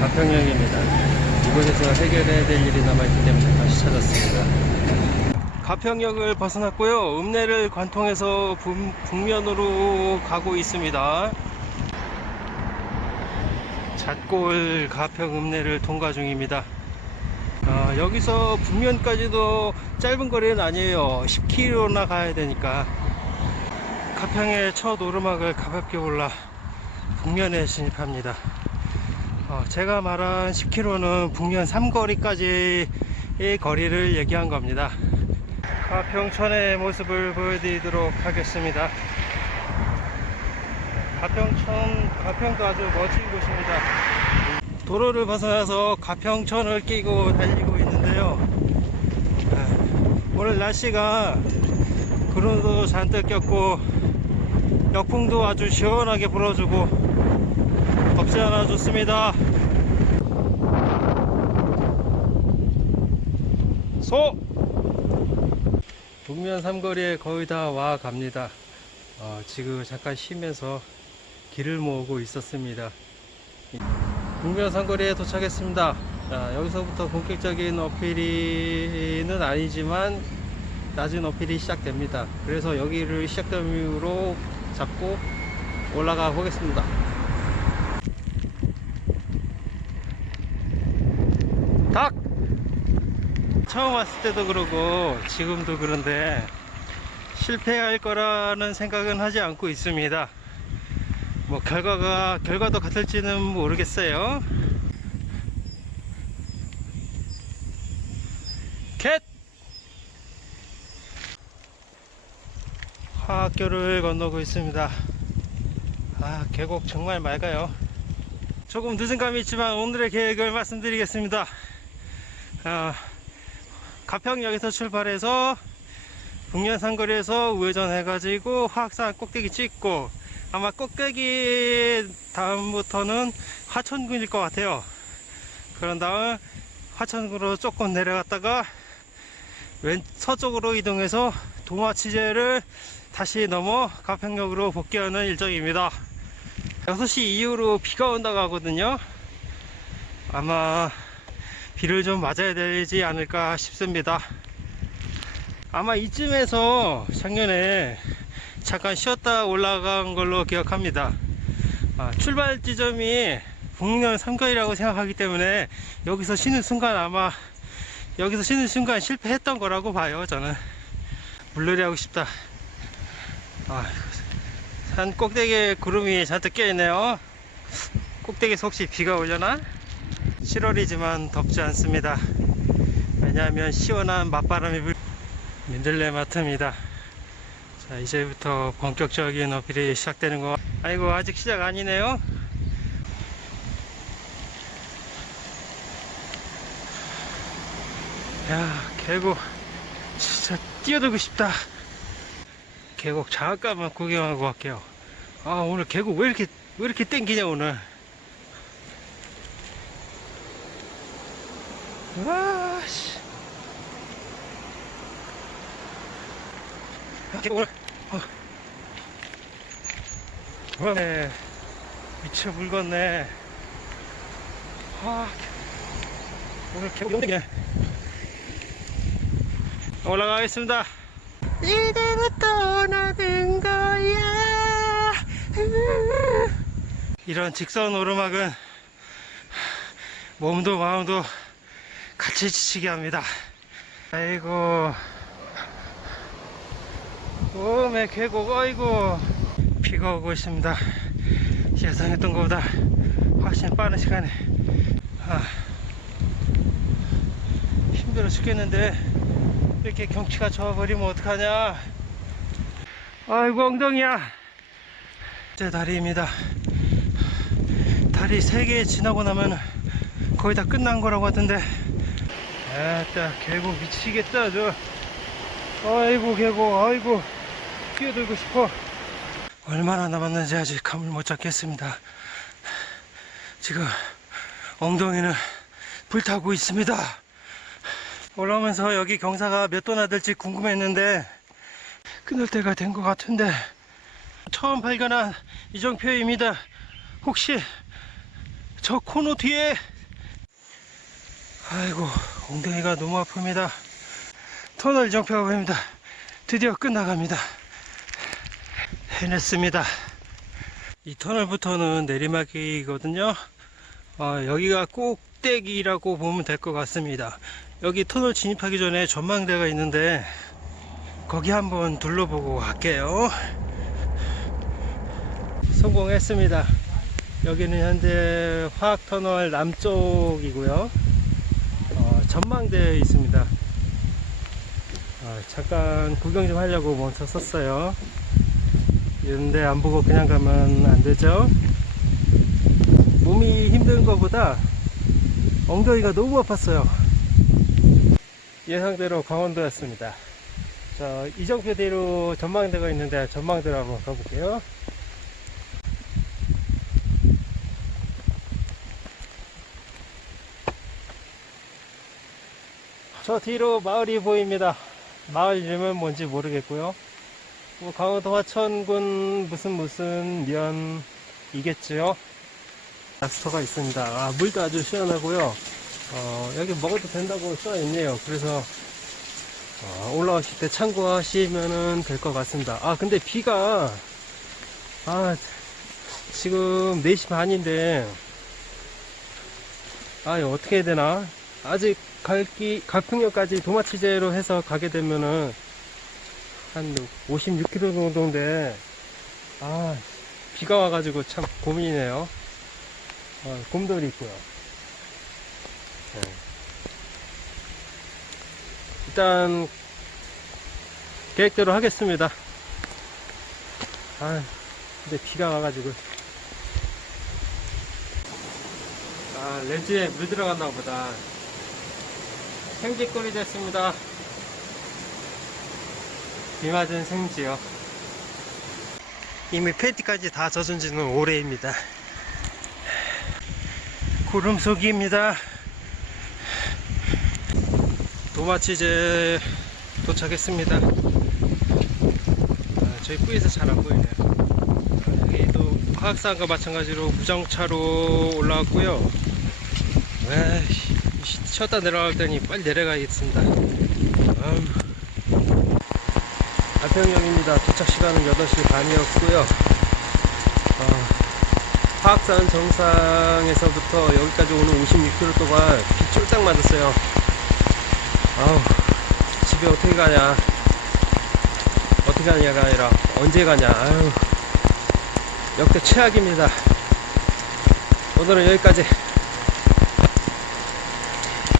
가평역입니다. 이곳에서 해결해야 될 일이 남아있기 때문에 다시 찾았습니다. 가평역을 벗어났고요. 읍내를 관통해서 북, 북면으로 가고 있습니다. 잣골 가평 읍내를 통과 중입니다. 아, 여기서 북면까지도 짧은 거리는 아니에요. 10km나 가야 되니까. 가평의 첫 오르막을 가볍게 올라 북면에 진입합니다. 어, 제가 말한 10km는 북면 삼거리까지의 거리를 얘기한 겁니다. 가평천의 모습을 보여드리도록 하겠습니다. 가평천, 가평도 아주 멋진 곳입니다. 도로를 벗어나서 가평천을 끼고 달리고 있는데요. 아, 오늘 날씨가 구름도 잔뜩 꼈고 역풍도 아주 시원하게 불어주고 덥지 않아 좋습니다. 소! 북면 삼거리에 거의 다 와 갑니다. 어, 지금 잠깐 쉬면서 길을 모으고 있었습니다. 북면 삼거리에 도착했습니다. 자, 여기서부터 본격적인 어필이는 아니지만 낮은 어필이 시작됩니다. 그래서 여기를 시작점으로 잡고 올라가 보겠습니다. 닭! 처음 왔을 때도 그러고 지금도 그런데 실패할 거라는 생각은 하지 않고 있습니다. 뭐 결과가 결과도 같을지는 모르겠어요. 캣! 화학교를 건너고 있습니다. 아, 계곡 정말 맑아요. 조금 늦은 감이 있지만 오늘의 계획을 말씀드리겠습니다. 아, 가평역에서 출발해서 북년산거리에서 우회전 해가지고 화학산 꼭대기 찍고 아마 꼭대기 다음부터는 화천군일 것 같아요. 그런 다음 화천군으로 조금 내려갔다가 왼 서쪽으로 이동해서 동화치제를 다시 넘어 가평역으로 복귀하는 일정입니다. 6시 이후로 비가 온다고 하거든요. 아마 비를 좀 맞아야 되지 않을까 싶습니다. 아마 이쯤에서 작년에 잠깐 쉬었다 올라간 걸로 기억합니다. 아, 출발 지점이 북면 삼거리라고 생각하기 때문에 여기서 쉬는 순간 아마 여기서 쉬는 순간 실패했던 거라고 봐요 저는 물놀이 하고 싶다 아, 산 꼭대기에 구름이 잔뜩 껴있네요 꼭대기에 혹시 비가 오려나? 7월이지만 덥지 않습니다. 왜냐하면 시원한 맞바람이 불 민들레 마트입니다. 자 이제부터 본격적인 어필이 시작되는 거. 아이고 아직 시작 아니네요. 야 계곡 진짜 뛰어들고 싶다. 계곡 잠깐만 구경하고 갈게요. 아 오늘 계곡 왜 이렇게 왜 이렇게 땡기냐 오늘 와씨 계곡 오늘 어. 와, 네. 미쳐 물건네 아 오늘 너무 땡기네 올라가겠습니다. 이제부터 나는 거야. 이런 직선 오르막은 몸도 마음도 같이 지치게 합니다. 아이고. 오메 계곡, 아이고. 비가 오고 있습니다. 예상했던 것보다 훨씬 빠른 시간에. 아, 힘들어 죽겠는데. 이렇게 경치가 좋아버리면 어떡하냐 아이고 엉덩이야 제 다리입니다 다리 3개 지나고 나면 거의 다 끝난 거라고 하던데 아따 계곡 미치겠다 저. 아이고 계곡 아이고. 뛰어들고 싶어. 얼마나 남았는지 아직 감을 못 잡겠습니다. 지금 엉덩이는 불타고 있습니다. 올라오면서 여기 경사가 몇 도나 될지 궁금했는데 끊을 때가 된 것 같은데 처음 발견한 이정표입니다. 혹시 저 코너 뒤에? 아이고 엉덩이가 너무 아픕니다. 터널 정표가 보입니다. 드디어 끝나갑니다. 해냈습니다. 이 터널부터는 내리막이거든요. 아, 여기가 꼭대기라고 보면 될 것 같습니다. 여기 터널 진입하기 전에 전망대가 있는데 거기 한번 둘러보고 갈게요. 성공했습니다. 여기는 현재 화학터널 남쪽이고요. 어, 전망대에 있습니다. 아, 잠깐 구경 좀 하려고 멈춰 섰어요. 이런데 안 보고 그냥 가면 안 되죠? 몸이 힘든 것보다 엉덩이가 너무 아팠어요. 예상대로 강원도였습니다. 자 이정표대로 전망대가 있는데 전망대로 한번 가볼게요 저 뒤로 마을이 보입니다. 마을 이름은 뭔지 모르겠고요. 뭐 강원도 화천군 무슨 무슨 면 이겠지요. 락스터가 있습니다. 아, 물도 아주 시원하고요. 어, 여기 먹어도 된다고 써 있네요. 그래서 어, 올라오실 때 참고하시면 될 것 같습니다. 아, 근데 비가 아, 지금 4시 반인데 아, 어떻게 해야 되나? 아직 갈기, 갈풍역까지 도마치제로 해서 가게 되면은 한 56km 정도인데, 아, 비가 와가지고 참 고민이네요. 어, 곰돌이 있고요. 네. 일단, 계획대로 하겠습니다. 아, 근데 비가 와가지고. 아, 렌즈에 물 들어갔나 보다. 생쥐꼴이 됐습니다. 비 맞은 생쥐요. 이미 팬티까지 다 젖은 지는 오래입니다. 구름 속입니다. 도마치제 도착했습니다. 아, 저희 뿌에서 잘 안 보이네요. 아, 여기도 화학산과 마찬가지로 무정차로 올라왔고요. 에이, 쉬었다 내려갈 때니 빨리 내려가겠습니다. 음. 안평역입니다. 도착 시간은 8시 반이었고요. 어, 화학산 정상에서부터 여기까지 오는 56km 동안 비 쫄딱 맞았어요. 아우, 집에 어떻게 가냐. 어떻게 가냐가 아니라 언제 가냐. 아유, 역대 최악입니다. 오늘은 여기까지.